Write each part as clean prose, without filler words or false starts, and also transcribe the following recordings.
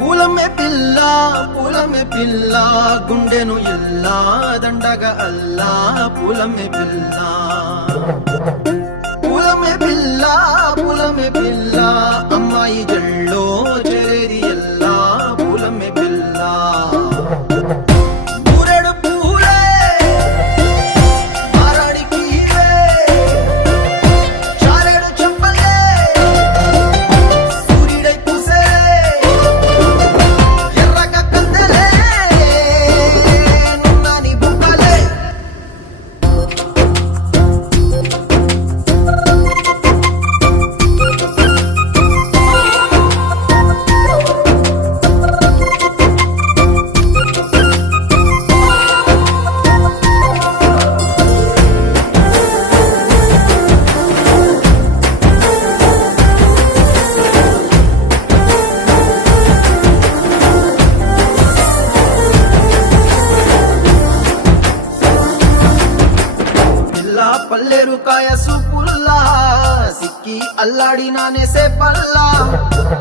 పూలమే పిల్ల గుండెను ఇల్లా దండగా అల్లా పూలమే పిల్ల అమ్మాయి జల్లో చేరేది ఎల్లా పూలమే పిల్ల పూరెడు పూలే మారాడికి చారెడు చెప్పలే సూర్యుడై పూసే ఎర్రగా కందలే నున్నాని బుక్కలే పల్లేరు కాయ సూపుల్లా సిక్కి అల్లాడి నానేసే పల్లా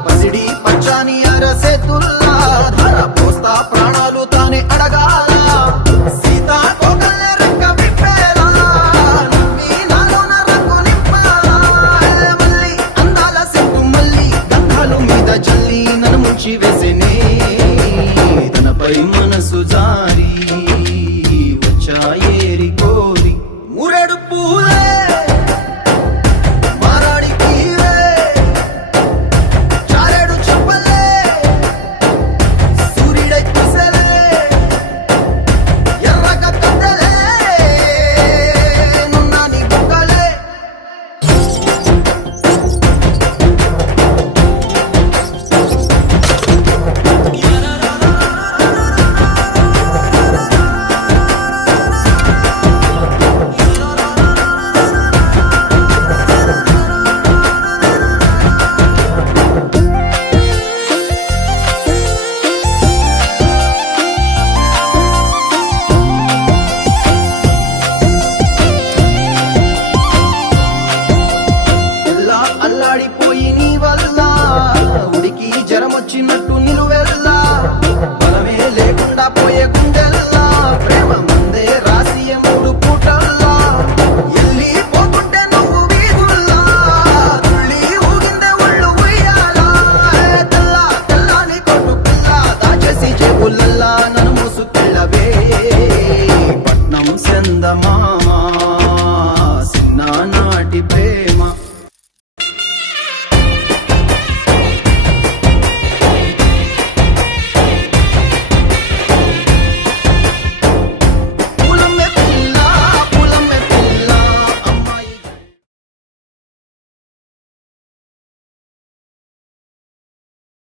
పసిడి పచ్చాని అరసే తుల్లా ధర పోస్తా ప్రాణాలు తానే అడగాల సీతా కోకల్లే రెక్క విప్పేలా నవ్వి నాలోన రంగు నింపాలా మళ్ళీ అందాల సెట్టు మళ్ళీ గంధాలు మీద జల్లి నన్ను ముంచి వేసేనే తనపై మనసు జారి వచ్చాయేరి కోరి మురెడు పూలే మారాడికి చారెడు చెప్పలే సూర్యుడై పూసలే ఎర్రగా కందలే నున్నాని బుక్కలే అల్లాడిపోయి నీ వల్ల ఉడికి జరం వచ్చినట్టు